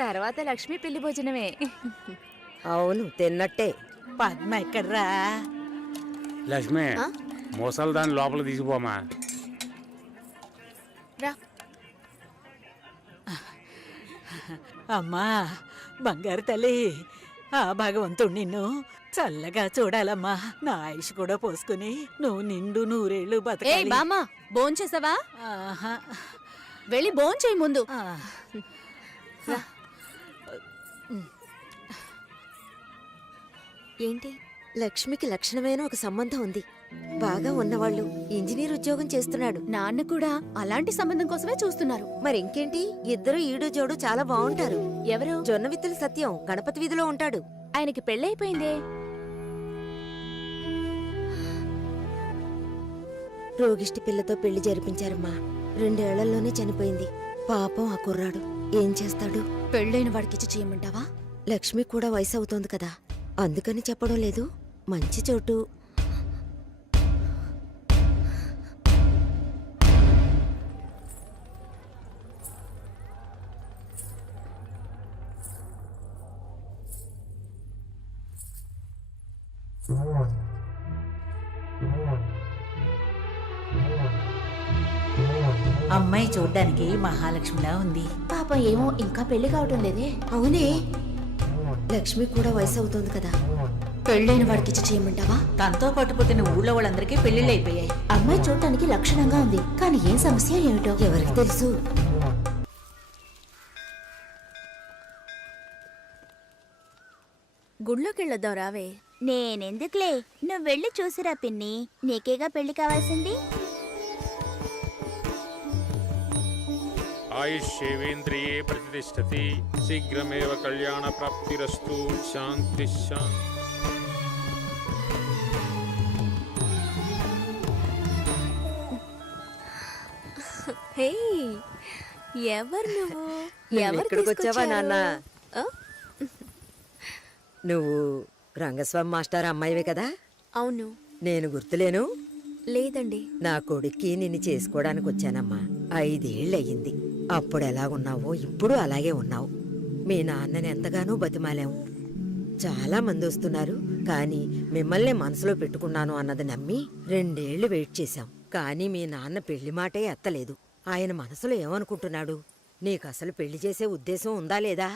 తర్వాత లక్ష్మి పెళ్లి భోజనమే. అవును, తిన్నట్టే. పద్మ ఎక్కడ్రా? లక్ష్మి, మోసాలు దాన్ని లోపల తీసుకుపోమా. రా. అమ్మా బంగారు తల్లి, ఆ భగవంతుడు నిన్ను చల్లగా చూడాలమ్మా. నా ఆయుష్ కూడా పోసుకుని నువ్వు నిండు నూరేళ్లు ఏ బతకాలి. బామ్మ, భోంచేసావా? ఆహా. వెళ్ళి భోంచేయి ముందు. ఆ. ఏంటి, లక్ష్మికి లక్షణమైన ఒక సంబంధం ఉంది. బాగా ఉన్నవాళ్ళు, ఇంజనీర్ ఉద్యోగం చేస్తున్నాడు. నాన్న కూడా అలాంటి సంబంధం కోసమే చూస్తున్నారు. మరి ఇంకేంటి, ఇద్దరు ఈడు జోడు చాలా బాగుంటారు. ఎవరు? జొన్న విత్తుల సత్యం గణపతి వీధిలో ఉంటాడు. ఆయనకి పెళ్ళైపోయిందే. రోగిష్టి పిల్లతో పెళ్లి జరిపించారమ్మా. 2 ఏళ్లలోనే చనిపోయింది. పాపం ఆ కుర్రాడు ఏం చేస్తాడు? పెళ్ళైన వాడికిచ్చి చేయమంటావా? లక్ష్మి కూడా వయసు అవుతోంది కదా, అందుకని చెప్పడం లేదు. మంచి చోటు. అమ్మాయి చూడ్డానికి మహాలక్ష్మిలా ఉంది. పాపం ఏమో ఇంకా పెళ్లి కావటం లేదే. అవునే, లక్ష్మి కూడా వయసు అవుతోంది కదా. పెళ్ళైన వాడికిచ్చి చేయమంటావా? తనతో పాటు పుట్టిన ఊళ్ళో వాళ్ళందరికీ పెళ్లిళ్ళు అయిపోయాయి. అమ్మాయి చూడటానికి లక్షణంగా ఉంది, కానీ ఏం సమస్య ఏమిటో ఎవరికి తెలుసు? గుళ్ళోకెళ్ళొద్దాం రావే. నేనెందుకులే, నువ్వు వెళ్ళి చూసిరా పిన్ని. నీకేగా పెళ్లి కావాల్సింది. ఆయుష్యేవేంద్రియే ప్రతిష్టతి, శీఘ్రమేవ కళ్యాణ ప్రాప్తిరస్తు. శాంతి శాంతి. హే, ఎవరు నువ్వు? ఎవరు ఇక్కడికి వచ్చావా తీసుకొచ్చారు? నాన్న? ఆ? నువ్వు రంగస్వామి మాస్టర్ అమ్మాయివే కదా? అవును. నేను గుర్తులేను? లేదండి. నా కొడుక్కి నిన్ను చేసుకోవడానికి వచ్చానమ్మా. 5 ఏళ్ళయ్యింది. అప్పుడు ఎలాగున్నావో ఇప్పుడు అలాగే ఉన్నావు. మీ నాన్నని ఎంతగానో బతిమాలాము. చాలా మంది వస్తున్నారు, కానీ మిమ్మల్ని మనసులో పెట్టుకున్నాను అన్నది నమ్మి 2 ఏళ్లు వెయిట్ చేశాం. కానీ మీ నాన్న పెళ్లి మాటే ఎత్తలేదు. ఆయన మనసులో ఏమనుకుంటున్నాడు? నీకు అసలు పెళ్లి చేసే ఉద్దేశం ఉందా లేదా?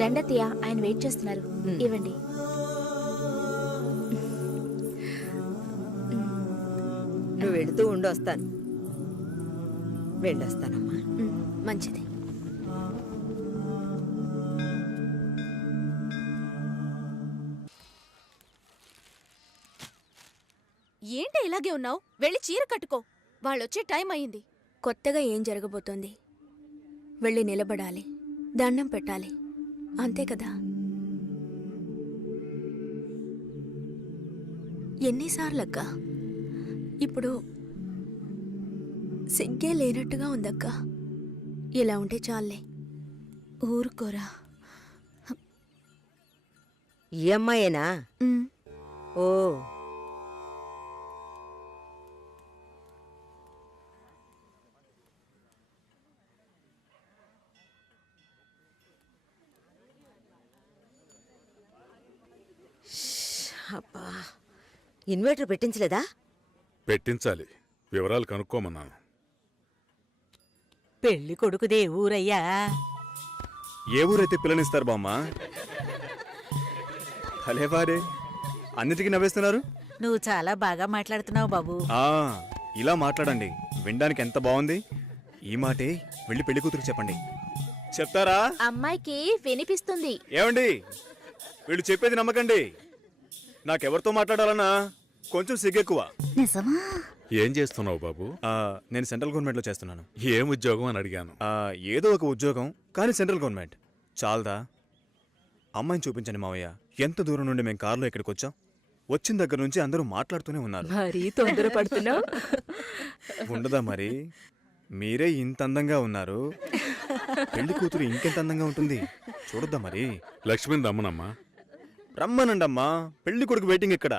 రండత్తయ్య, ఆయన వెయిట్ చేస్తున్నారు. ఇవ్వండి. నువ్వు వెళుతూ ఉండొస్తాను. వెళ్ళొస్తానమ్మా. మంచిది. ఏంటి ఇలాగే ఉన్నావు? వెళ్ళి చీర కట్టుకో. వాళ్ళొచ్చే టైం అయింది. కొత్తగా ఏం జరగబోతోంది? వెళ్ళి నిలబడాలి, దండం పెట్టాలి, అంతే కదా. ఎన్నిసార్లక్క? ఇప్పుడు సిగ్గే లేనట్టుగా ఉందక్క. ఇలా ఉంటే చాలే. ఊరుకోరా. ఈ అమ్మాయేనా? ఓ, అబ్బా, ఇన్వర్టర్ పెట్టించలేదా? పెట్టించాలి, వివరాలు కనుక్కోమన్నాను. పెళ్లి కొడుకుదే ఊరయ్యా? ఏ ఊరైతే పిల్లనిస్తారు బామ్మ? భలేవారే, అన్నిటికీ నవ్వేస్తున్నారు. నువ్వు చాలా బాగా మాట్లాడుతున్నావు బాబు. ఇలా మాట్లాడండి, వినడానికి ఎంత బాగుంది. ఈ మాటే వెళ్ళి పెళ్లి కూతురికి చెప్పండి. చెప్తారా? అమ్మాయికి వినిపిస్తుంది. ఏమండి, వీళ్ళు చెప్పేది నమ్మకండి. నాకెవరితో మాట్లాడాలన్నా కొంచెం సిగ్గెక్కువ. నిజమా? ఏం చేస్తున్నావు బాబు? నేను సెంట్రల్ గవర్నమెంట్లో చేస్తున్నాను. ఏం ఉద్యోగం అని అడిగాను. ఏదో ఒక ఉద్యోగం, కానీ సెంట్రల్ గవర్నమెంట్. చాలదా? అమ్మాయిని చూపించండి మావయ్య. ఎంత దూరం నుండి మేము కారులో ఇక్కడికి వచ్చాం. వచ్చిన దగ్గర నుంచి అందరూ మాట్లాడుతూనే ఉన్నారు. మరీ తొందరపడుతున్నావు. ఉండదా మరి? మీరే ఇంత అందంగా ఉన్నారు, పెళ్లి కూతురు ఇంకెంత అందంగా ఉంటుంది. చూడొద్దా మరి? లక్ష్మిని రమ్మనమ్మా. రమ్మనండమ్మా, పెళ్లి కొడుకు వెయిటింగ్ ఇక్కడ.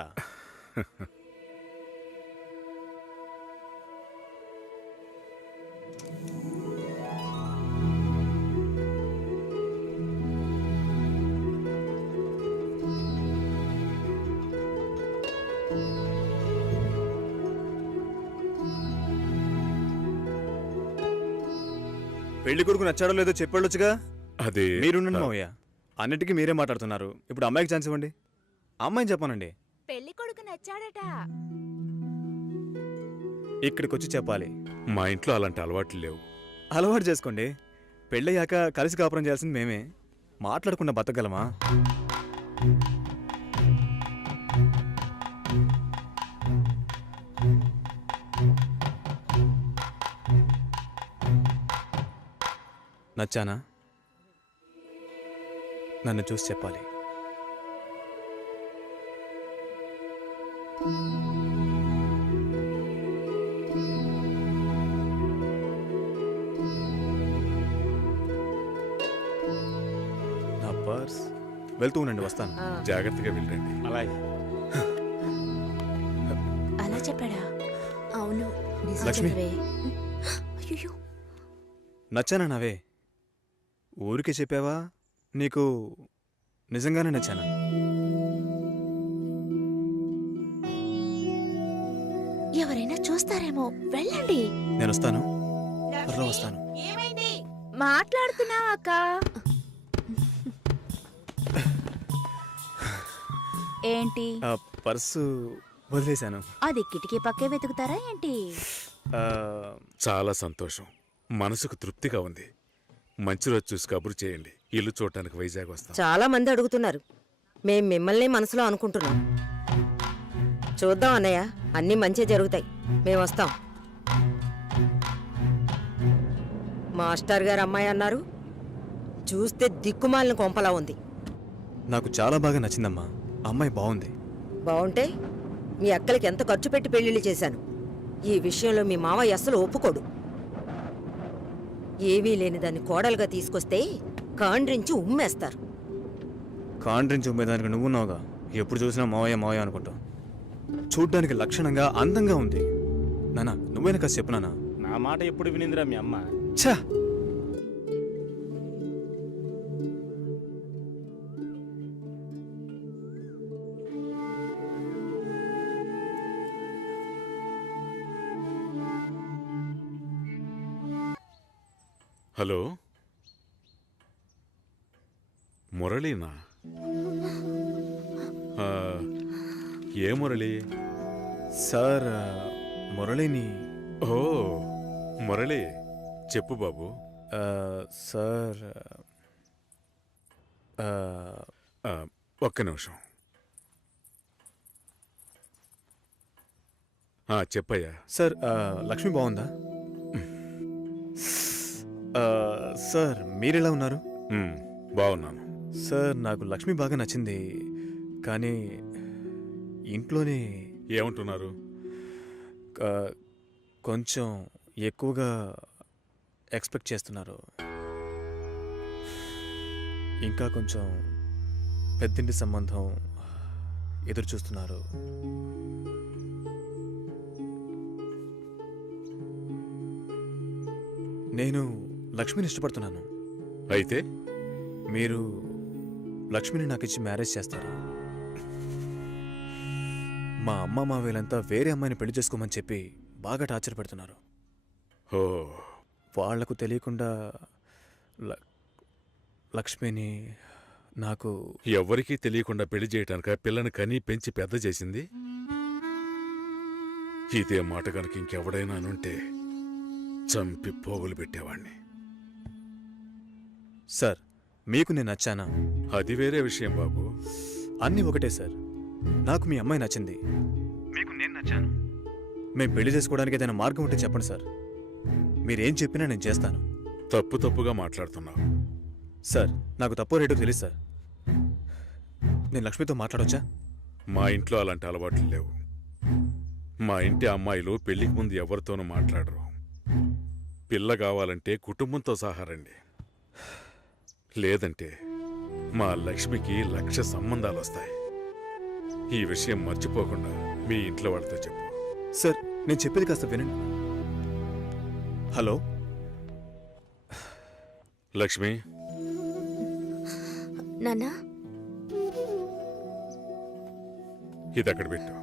పెళ్లి కొడుకు నచ్చాడో లేదో చెప్పేళ్ళొచ్చుగా. అది మీరుండండి మావయ్య, అన్నిటికీ మీరే మాట్లాడుతున్నారు. ఇప్పుడు అమ్మాయికి ఛాన్స్ ఇవ్వండి. అమ్మాయిని చెప్పానండి. పెళ్లి కొడుకు నచ్చాడట. ఇక్కడికి వచ్చి చెప్పాలి. మా ఇంట్లో అలాంటి అలవాట్లు లేవు. అలవాటు చేసుకోండి. పెళ్ళయ్యాక కలిసి కాపురం చేయాల్సింది మేమే. మాట్లాడకుండా బతకగలమా? నచ్చానా? నన్ను చూసి చెప్పాలి. నా పర్స్. వెళ్తూ ఉండండి, వస్తాను. జాగ్రత్తగా వెళ్ళండి. అలాగే. అలా చెప్పాడా? అవును, నిజం లక్ష్మి. చెప్పవే. అయ్యో, నచ్చానా నావే? ఊరికే చెప్పావా? నీకు నిజంగానే నచ్చానా? ఎవరైనా చూస్తారేమో, వెళ్ళండి. నేను వస్తాను, త్వరలో వస్తాను. మాట్లాడుతున్నావా అక్క? ఏంటి ఆ పర్సు వదిలేశాను. అది కిటికీ పక్కే వెతుకుతారా ఏంటి? ఆ, చాలా సంతోషం. మనసుకు తృప్తిగా ఉంది. మంచి రోజు చూసి కబురు చేయండి. ఇల్లు చూడటానికి వైజాగ్ వస్తాం. చాలా మంది అడుగుతున్నారు. మేం మిమ్మల్ని మనసులో అనుకుంటున్నాం. చూద్దాం అన్నయ్య, అన్నీ మంచి జరుగుతాయి. మేము వస్తాం. మాస్టర్ గారు అమ్మాయి అన్నారు. చూస్తే దిక్కుమాలిన కొంపలా ఉంది. నాకు చాలా బాగా నచ్చిందమ్మా. అమ్మాయి బాగుంది. బావుంటే మీ అక్కలకి ఎంత ఖర్చు పెట్టి పెళ్లిళ్ళు చేశాను. ఈ విషయంలో మీ మావయ్య అస్సలు ఒప్పుకోడు. ఏవీ లేని దాన్ని కోడలుగా తీసుకొస్తే కాండ్రించి ఉమ్మేస్తారు. కాండ్రించి ఉమ్మేదానికి నువ్వున్నావుగా. ఎప్పుడు చూసినా మావయ్య మావయ్య అనుకుంటావు. చూడ్డానికి లక్షణంగా అందంగా ఉంది. నానా, నువ్వైనా కాస్త చెప్పు నానా. నా మాట ఎప్పుడు వినిందిరా మీ అమ్మ? ఛా! హలో, మురళీనా? ఆ, ఏ మురళి? సార్, మురళిని. ఓ మురళి, చెప్పు బాబు. సార్, ఆ, ఒక్క నిమిషం. చెప్పయ్యా. సార్, లక్ష్మి బాగుందా? సార్, మీరెలా ఉన్నారు? బాగున్నాను. సార్, నాకు లక్ష్మి బాగా నచ్చింది. కానీ ఇంట్లోనే ఏమంటున్నారు? కొంచెం ఎక్కువగా ఎక్స్పెక్ట్ చేస్తున్నారు. ఇంకా కొంచెం పెద్దింటి సంబంధం ఎదురు చూస్తున్నారు. నేను లక్ష్మిని ఇష్టపడుతున్నాను. అయితే మీరు లక్ష్మిని నాకు ఇచ్చి మ్యారేజ్ చేస్తారా? మా అమ్మ మా వీళ్ళంతా వేరే అమ్మాయిని పెళ్లి చేసుకోమని చెప్పి బాగా టార్చర్ పెడుతున్నారు. ఓ, వాళ్లకు తెలియకుండా లక్ష్మిని నాకు. ఎవ్వరికీ తెలియకుండా పెళ్లి చేయటానిక పిల్లని కనీ పెంచి పెద్ద చేసింది? ఇదే మాట కనుక ఇంకెవడైనా అనుంటే చంపి పోగులు పెట్టేవాణ్ణి. సార్, మీకు నేను నచ్చానా? అది వేరే విషయం బాబు. అన్నీ ఒకటే సార్. నాకు మీ అమ్మాయి నచ్చింది, మీకు నేను నచ్చాను. మేము పెళ్లి చేసుకోవడానికి ఏదైనా మార్గం ఉంటే చెప్పండి సార్. మీరేం చెప్పినా నేను చేస్తాను. తప్పుగా మాట్లాడుతున్నావు. సార్, నాకు తప్పో రేటో తెలుసు సార్. నేను లక్ష్మితో మాట్లాడొచ్చా? మా ఇంట్లో అలాంటి అలవాట్లు లేవు. మా ఇంటి అమ్మాయిలు పెళ్లికి ముందు ఎవరితోనూ మాట్లాడరు. పిల్ల కావాలంటే కుటుంబంతో సహా రండి. లేదంటే మా లక్ష్మికి 1,00,000 సంబంధాలు వస్తాయి. ఈ విషయం మర్చిపోకుండా మీ ఇంట్లో వాళ్ళతో చెప్పు. సార్, నేను చెప్పేది కాస్త వినండి. హలో లక్ష్మి. నాన్నా, ఇది అక్కడ పెట్టు.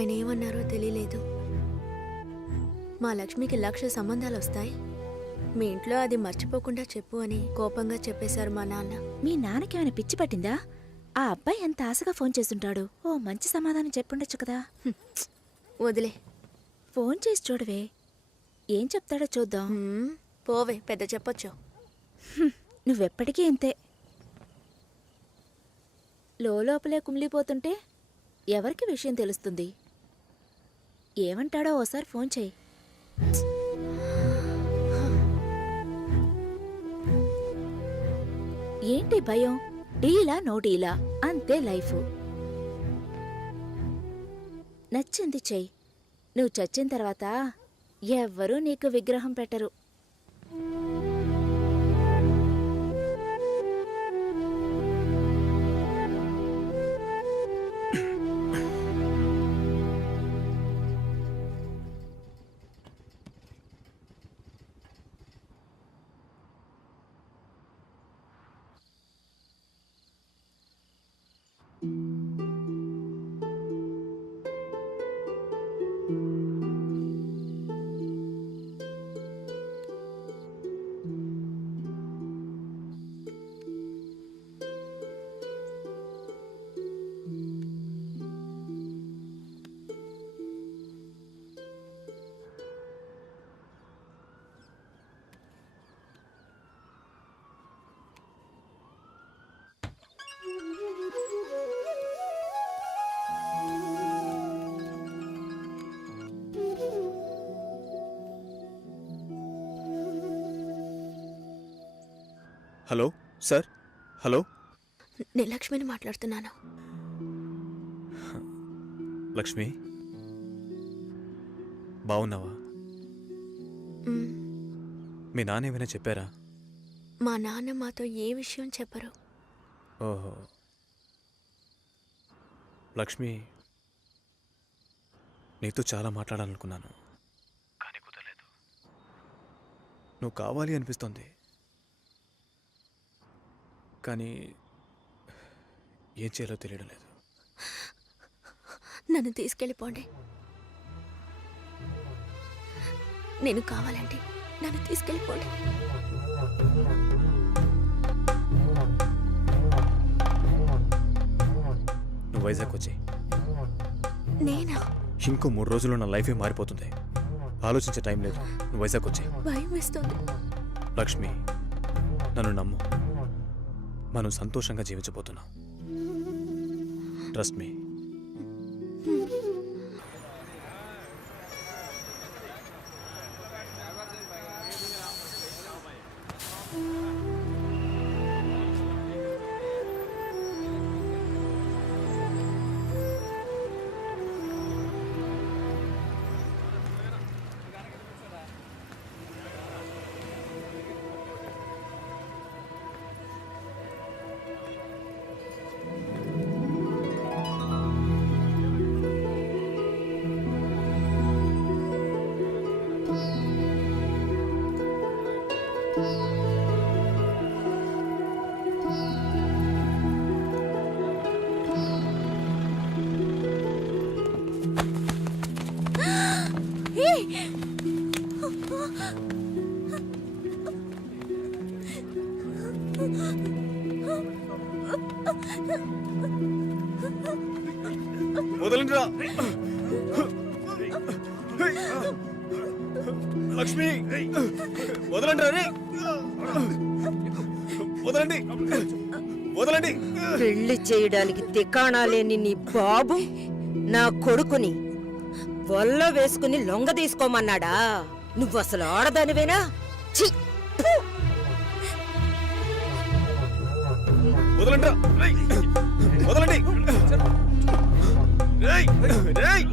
ఆయన ఏమన్నారో తెలియలేదు. మా లక్ష్మికి 1,00,000 సంబంధాలు వస్తాయి, మీ ఇంట్లో అది మర్చిపోకుండా చెప్పు అని కోపంగా చెప్పేశారు మా నాన్న. మీ నాన్నకేమైనా పిచ్చి పట్టిందా? ఆ అబ్బాయి ఎంత ఆశగా ఫోన్ చేస్తుంటాడు. ఓ మంచి సమాధానం చెప్పుండొచ్చు కదా. వదిలే. ఫోన్ చేసి చూడవే, ఏం చెప్తాడో చూద్దాం. పోవే, పెద్ద చెప్పొచ్చు. నువ్వెప్పటికీ ఇంతే. లోపలే కుమిలిపోతుంటే ఎవరికి విషయం తెలుస్తుంది? ఏమంటాడో ఓసారి ఫోన్ చేయి. ఏంటి భయం? డీలా నో డీలా అంతే లైఫ్. నచ్చింది చెయ్యి. నువ్వు చచ్చిన తర్వాత ఎవ్వరూ నీకు విగ్రహం పెట్టరు. Hello sir. హలో. నేను లక్ష్మిని మాట్లాడుతున్నాను. లక్ష్మి, బావున్నావా? మ్, మీ నాన్న ఏమైనా చెప్పారా? మా నాన్న మాతో ఏ విషయం చెప్పరు. ఓహో. లక్ష్మి, నీతో చాలా మాట్లాడాలనుకున్నాను, కానీ కుదరలేదు. నువ్వు కావాలి అనిపిస్తోంది, కానీ ఏం చేయాలో తెలియడం లేదు. నన్ను తీసుకెళ్ళిపోండి. నేను కావాలంటే నన్ను తీసుకెళ్ళిపోండి. నువ్వు వైజాగ్ వచ్చి. నేనా? ఇంకో 3 రోజుల్లో నా లైఫే మారిపోతుంది. ఆలోచించే టైం లేదు. నువ్వు వైజాగ్ వచ్చి. భయం వేస్తుంది. లక్ష్మి, నన్ను నమ్ము. మనం సంతోషంగా జీవించబోతున్నాం. Trust me. వదలండిరా. లక్ష్మి, వదలండి. రే, వదలండి, వదలండి. పెళ్లి చేయడానికి తికాణా లేని నీ బాబు నా కొడుకుని వల్ల వేసుకుని లొంగ తీసుకోమన్నాడా? నువ్వు అసలు ఆడదానివేనా? ఛీ! వదలండిరా. రేయ్, వదలండి. రేయ్, రేయ్.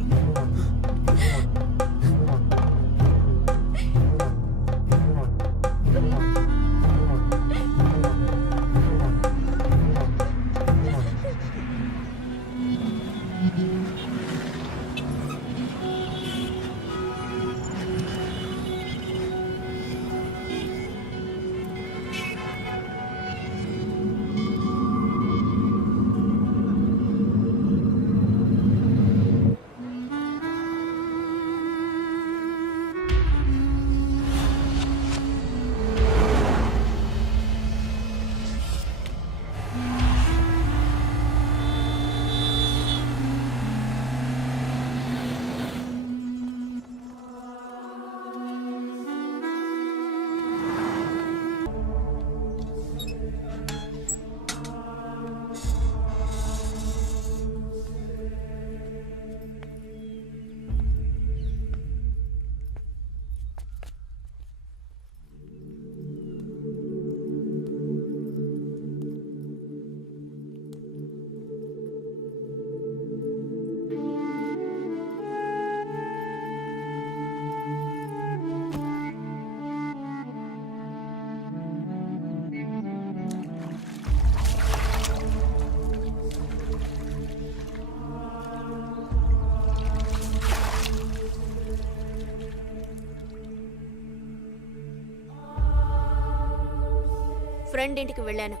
ఫ్రెండ్ ఇంటికి వెళ్ళాను.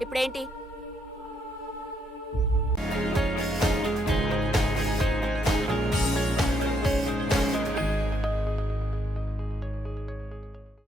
ఇప్పుడేంటి?